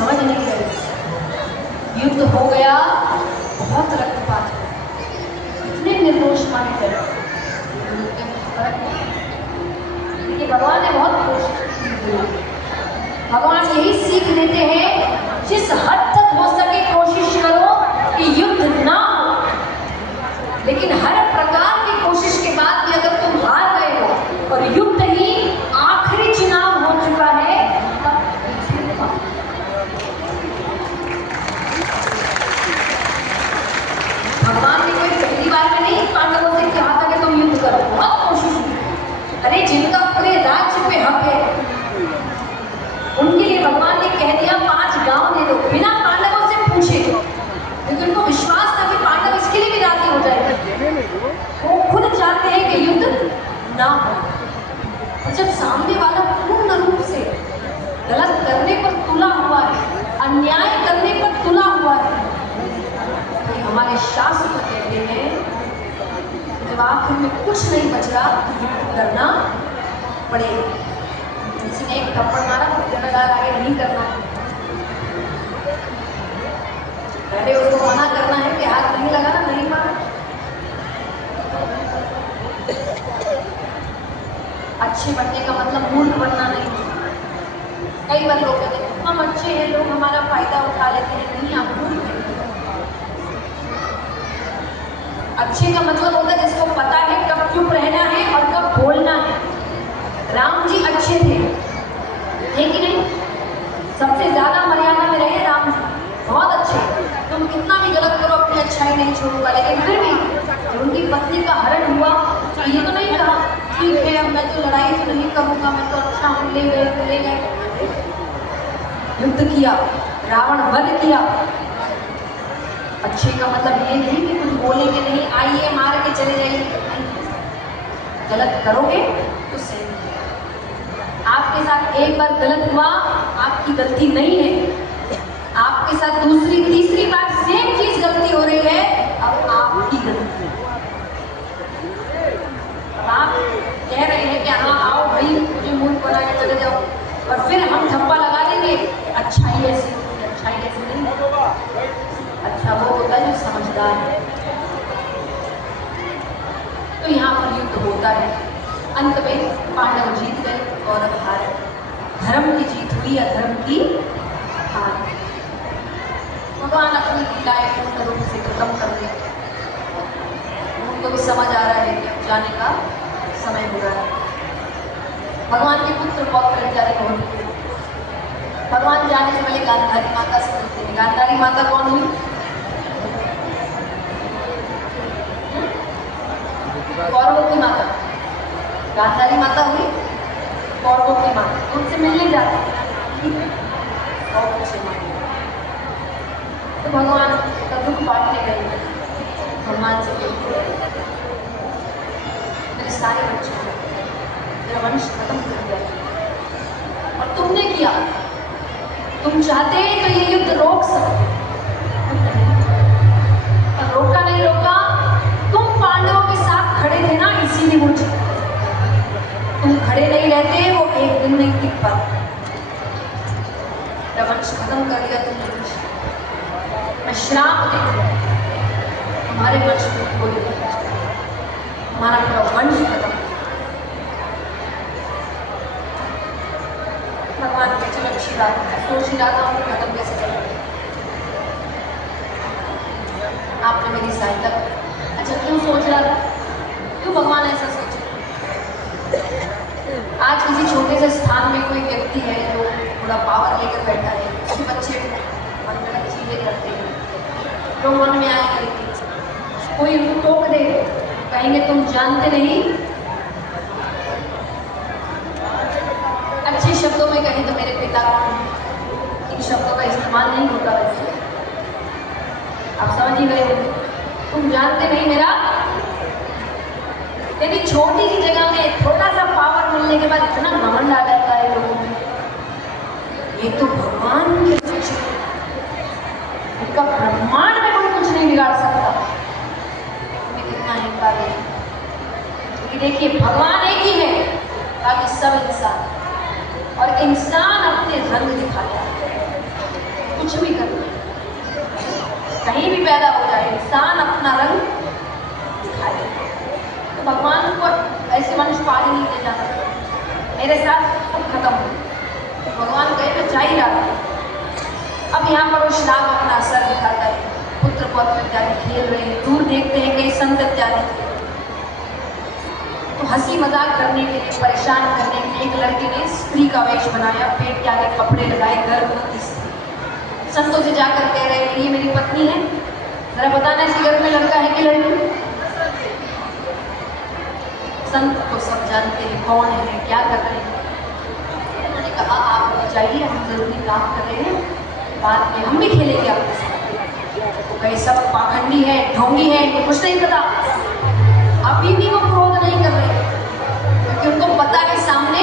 समझ नहीं रहे। युद्ध हो गया, बहुत रक्तपात हुआ, इतने निर्दोष मारे गए। भगवान ने बहुत कोशिश की। भगवान यही सीख देते हैं, जिस हद तक हो सके कोशिश करो कि युद्ध ना हो, लेकिन हर प्रकार की कोशिश के बाद भी अगर तुम हार गए हो और युद्ध ही आखिरी चुनाव हो चुका है, भगवान ने कोई पहली बार में नहीं पांडवों से कहा था कि तुम युद्ध करो, बहुत कोशिश की। अरे जिनका पूरे राज्य पे हक है, उनके लिए भगवान ने कह दिया 5 गांव दे दो, बिना पांडवों से पूछे, क्योंकि उनको विश्वास था कि पांडव इसके लिए भी राजी हो जाएंगे। वो खुद चाहते हैं कि युद्ध ना हो। और जब सामने वाला पूर्ण रूप से गलत करने पर तुला हुआ है, अन्याय करने पर तुला हुआ है, तो हमारे शास्त्र कहते हैं जब आखिर में कुछ नहीं बच रहा तो करना पड़ेगा। किसी ने एक थप्पड़ मारा तो जिम्मेदार आगे नहीं करना है, पहले उसको मना करना है कि हाथ नहीं लगाना, नहीं मारा। अच्छे बनने का मतलब मूर्ख बनना नहीं। कई बार लोग कहते हैं हम अच्छे हैं, लोग हमारा फायदा उठा लेते हैं। नहीं, आप मूर्ख हैं। अच्छे का मतलब होता है जिसको पता है कब चुप रहना है और कब बोलना है। राम जी अच्छे थे, है कि नहीं? सबसे ज्यादा मर्यादा में रहे राम जी, बहुत अच्छे। तुम कितना भी गलत करो, अपनी अच्छाई नहीं छोड़ूंगा, लेकिन फिर भी जब उनकी पत्नी का हरण हुआ तो ये तो नहीं कहा ठीक है अब मैं तो लड़ाई तो नहीं करूंगा, मैं तो अच्छा हूँ, ले गए तो ले गए। युद्ध किया, रावण वध किया। अच्छे का मतलब ये नहीं कि कुछ बोलेंगे नहीं, आइए मार के चले जाइए। गलत करोगे तो सही। आपके साथ एक बार गलत हुआ, आपकी गलती नहीं है। आपके साथ दूसरी तीसरी बार सेम चीज गलती हो रही है, अब आपकी गलती है। अब आप कह रहे हैं कि हाँ आओ भाई मुझे मूर्ख बना के चले जाओ, और फिर हम ठप्पा लगा देंगे अच्छाई ऐसी होती है, अच्छाई ऐसी नहीं। अच्छा वो होता है जो समझदार है। तो यहाँ पर युद्ध होता है, अंत में पांडव जीत गए, कौरव हार। धर्म की जीत हुई, अधर्म की हार। भगवान अपनी लीलाएं पूर्ण रूप से खत्म कर दिया। उनको भी समझ आ रहा है कि अब जाने का समय हो रहा है। भगवान के पुत्र पौत्र बेचारे बहुत थे। भगवान जाने से पहले गांधारी माता से मिलते हैं। गांधारी माता कौन हुई? कौरवों की माता। गांधारी माता हुई कौरवों की माता। उनसे मिलने जाते हैं, बहुत अच्छे माता। तो भगवान का दुख बांटने गए, भगवान से बोलते मेरे सारे बच्चे, मेरा वंश खत्म कर दिया, और तुमने किया। तुम चाहते तो ये युद्ध रोक सकते, पर रोका नहीं। रोका तुम पांडवों के साथ खड़े थे ना, इसीलिए वो जीते। तुम खड़े नहीं रहते, वो एक दिन नहीं टिक पाते। वंश खत्म कर दिया तुमने। मैं श्राप देती हूँ हमारे वंश में कोई नहीं, हमारा पूरा वंश खत्म। भगवान के चलो अच्छी बात है, सोच ही रहा था उनको खत्म कैसे करेंगे। आपने मेरी सहायता की। अच्छा क्यों सोच रहा था, क्यों भगवान ऐसा सोचे? आज किसी छोटे से स्थान में कोई व्यक्ति है जो थोड़ा पावर लेकर बैठा है, उसके बच्चे गलत चीजें करते हैं, लोग मन में आया करेंगे, कोई उनको टोक दे, कहेंगे तुम जानते नहीं। अच्छे शब्दों में कहें तो मेरे पिता कौन है, इन शब्दों का इस्तेमाल नहीं होता वैसे, आप समझ ही गए। तुम जानते नहीं मेरा। यदि छोटी सी जगह में थोड़ा सा पावर मिलने के बाद इतना घमंड आ जाता है लोगों में, ये तो भगवान के बच्चे, इनका ब्रह्मांड में कोई कुछ नहीं बिगाड़ सकता। तुम्हें कितना अहंकार है। क्योंकि देखिए भगवान एक ही है, बाकी सब इंसान, और इंसान अपने रंग दिखाता है। कुछ भी कर ले, कहीं भी पैदा हो जाए, इंसान अपना रंग दिखाए। तो भगवान को ऐसे मनुष्य पाल ही नहीं दे जाता, मेरे साथ सब खत्म हो। तो भगवान कहे मैं जा ही रहा था। अब यहाँ पर वो श्राप अपना असर दिखाता है, पुत्र पौत्र इत्यादि खेल रहे हैं, दूर देखते हैं कई संत इत्यादि। तो हंसी मजाक करने के लिए, परेशान करने के लिए एक लड़के ने स्त्री का वेश बनाया, पेट के आगे कपड़े लगाए, गर्भवती स्त्री। संतों से जाकर कह रहे हैं ये मेरी पत्नी है, जरा बताना इसी गर्भ में लड़का है कि लड़की। संत को सब जानते हैं कौन है, क्या कर रहे हैं। उन्होंने कहा आप जाइए, हम जरूरी काम कर रहे हैं, बाद में हम भी खेलेंगे आपके साथ। तो कई सब पाखंडी है, ढोंगी है, इनको कुछ नहीं पता। अभी भी वो क्रोध नहीं कर रहे, क्योंकि उनको पता है सामने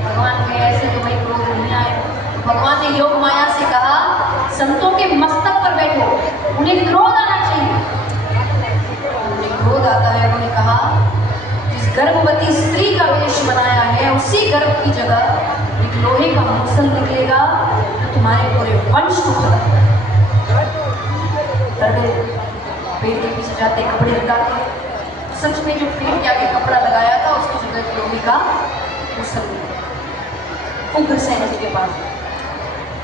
भगवान के ऐसे तो भाई क्रोध नहीं आए। भगवान ने योग माया से कहा संतों के मस्तक पर बैठो, उन्हें क्रोध आना चाहिए। उन्हें क्रोध आता है। उन्होंने कहा जिस गर्भवती स्त्री का वेश बनाया है उसी गर्भ की जगह एक लोहे का मूसल निकलेगा तो तुम्हारे पूरे वंश को खत्म कर देगा। पेट के पीछे जाते कपड़े लगाते, सच में जो पेट के आगे कपड़ा लगाया था उसकी जगह लोहे का मूसल मिला। उग्रसेन जी के पास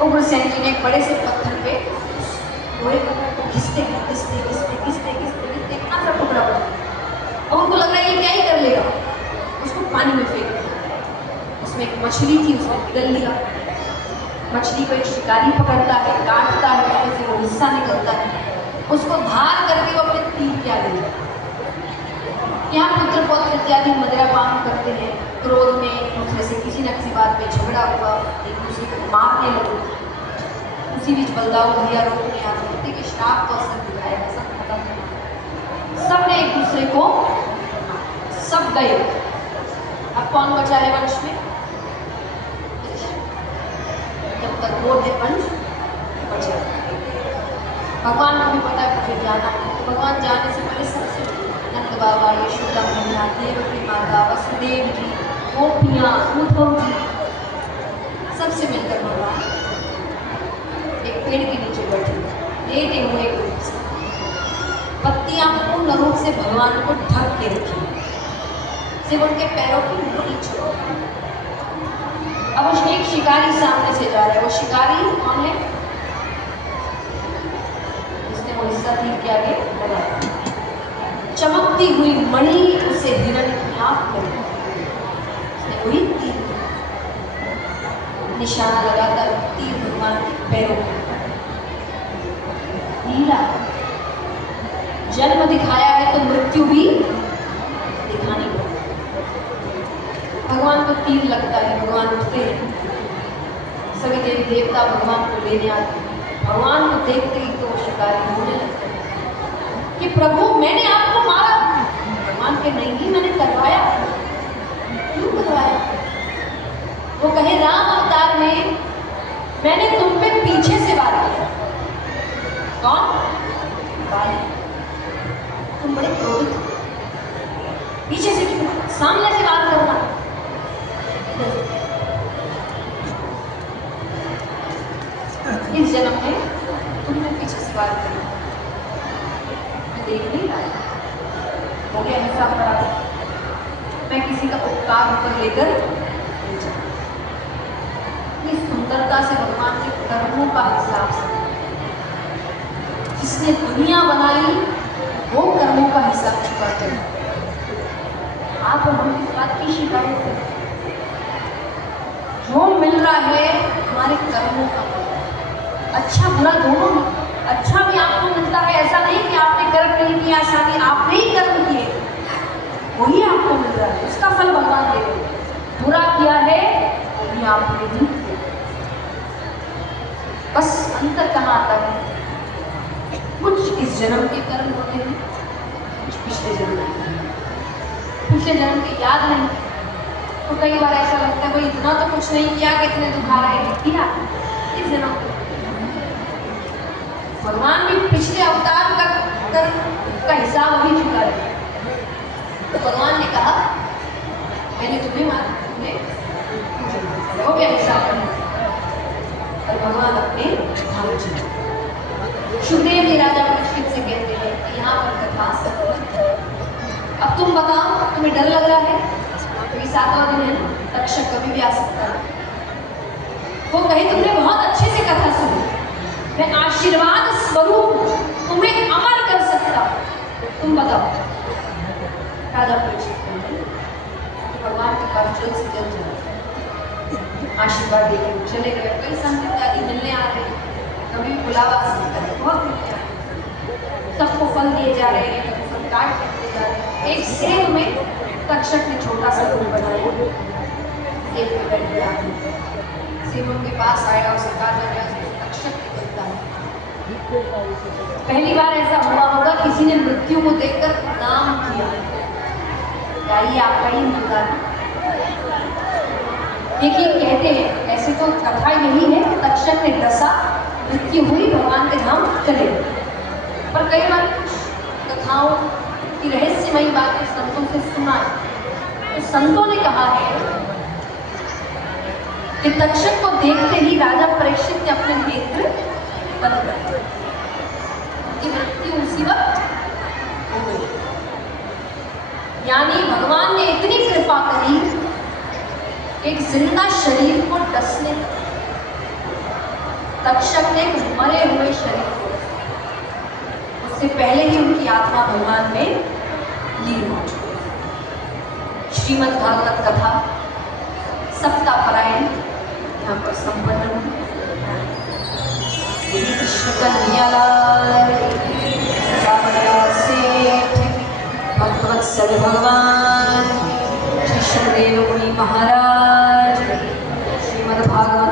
उग्रसेन जी ने एक बड़े से पत्थर पे लोहे को घिसते घिसते घिसते घिसते घिसते घिसते इतना सा टुकड़ा बना। अब उनको लग रहा है ये क्या ही कर लेगा, उसको पानी में फेंक दिया। उसमें एक मछली थी, उसको पिघल लिया। मछली को एक शिकारी पकड़ता है, काटता है, उसमें से वो हिस्सा निकलता है, उसको धार करके वो अपने तीर के आगे ले। यहाँ पुत्र पौत्र इत्यादि मदिरापान करते हैं, क्रोध में एक दूसरे से किसी न किसी बात में झगड़ा हुआ, एक दूसरे को मारने लगे। उसी बीच बलदाऊ भैया रोकने आते हैं कि श्राप तो असर दिखाएगा, सब खत्म है। सब ने एक दूसरे को, सब गए। अब कौन बचा है वंश में? जब तक वो है वंश बचा। भगवान को भी पता है मुझे जाना है। भगवान जाने से पहले सबसे नंद बाबा, यशोदा मैया, देवकी माता, वसुदेव जी, गोपियाँ, उद्धव जी, सबसे मिलकर भगवान एक पेड़ के नीचे बैठे, लेटे हुए एक रूप से, पत्तियां पूर्ण रूप से भगवान को ढक के रखी, सिर्फ उनके पैरों की धूल छोड़। अब एक शिकारी सामने से जा रहा है। वो शिकारी कौन है? वो हिस्सा तीर के आगे लगाया, चमकती हुई मणि उसे हिरण की आंख में उसने वही तीर निशाना लगाता तीर भगवान के पैरों में लीला। जन्म दिखाया है तो मृत्यु भी दिखानी पड़ती। भगवान को तीर लगता है, भगवान उठते हैं, सभी देवी देवता भगवान को लेने आते हैं। भगवान को देखते ही तो शिकारी होने लगते हैं कि प्रभु मैंने आपको मारा। भगवान के नहीं, मैंने करवाया। क्यों करवाया? वो कहे राम अवतार में मैंने तुम पे पीछे से वार किया। कौन? बाली। तुम बड़े क्रोधित, पीछे से क्यों, सामने से वार करना। इस जन्म में तुमने पीछे से वार करी, मैं देख नहीं रहा, हो गया हिसाब बराबर। मैं किसी का उपकार ऊपर लेकर नहीं जाता। इस सुंदरता से भगवान के कर्मों का हिसाब से, जिसने दुनिया बनाई वो कर्मों का हिसाब चुकाते हैं। आप और हम इस बात की शिकायत करें, जो मिल रहा है हमारे कर्मों का, अच्छा बुरा दोनों में। अच्छा भी आपको मिलता है, ऐसा नहीं कि आपने कर्म नहीं किया, शादी आपने ही कर्म किए, वही आपको मिल रहा है, उसका फल भगवान दे रहे हैं। बुरा किया है वही आपने ही किया। बस अंतर कहाँ आता है? कुछ इस जन्म के कर्म होते हैं, कुछ पिछले जन्म के। पिछले जन्म के याद नहीं, तो कई बार ऐसा लगता है भाई इतना तो कुछ नहीं किया कि इतने दुखा रहे किया इस जन्म को। भगवान भी पिछले अवतार का हिसाब अभी चुका है। तो भगवान ने कहा मैंने तुम्हें मारा, तुमने हो गया हिसाब। भगवान अपने धाम चले। सुखदेव जी राजा परीक्षित से कहते हैं कि यहाँ पर कथा समाप्त। अब तुम बताओ, तुम्हें डर लग रहा है? क्योंकि 7वां दिन है, तक्षक कभी भी आ सकता है। वो कहे तुमने बहुत अच्छे से कथा सुनी, मैं आशीर्वाद स्वरूप तुम्हें अमर कर सकता, तुम बताओ। राजा परीक्षित कहते भगवान के पास जल्द से जल्द जाओ, आशीर्वाद देके चले गए। कई संत इत्यादि मिलने आ रहे, कभी भी बुलावा सकते, बहुत मिलने आ रहे, सबको फल दिए जा रहे हैं, सब काट दिए जा रहे हैं। एक सेब में तक्षक ने छोटा सा रूप बनाया, सेब पे बैठ गया, सेब उनके पास आया, उसे काटा गया, तक्षक निकलता है। पहली बार ऐसा हुआ होगा किसी ने मृत्यु को देखकर नाम किया, क्या ये आपका ही मुद्दा है? देखिए कहते हैं, ऐसे तो कथा यही है कि तक्षक ने डसा, मृत्यु हुई, भगवान के धाम चले। पर कई बार कथाओं की रहस्यमयी बातें संतों से सुना है, तो संतों ने कहा है कि तक्षक को देखते ही राजा परीक्षित ने अपने नेत्र बंद कर दिए, उनकी मृत्यु उसी वक्त हो गई। यानी भगवान ने इतनी कृपा करी, एक जिंदा शरीर को डसने, तक्षक ने मरे हुए शरीर को, उससे पहले ही उनकी आत्मा भगवान में लीन हो चुकी। श्रीमद् भागवत कथा सप्ताह पारायण यहाँ पर संपन्न हुई। कृष्ण कन्हैया लाल सेठ भगवत्सल भगवान श्री सुखदेव मुनि महाराज श्रीमद् भागवत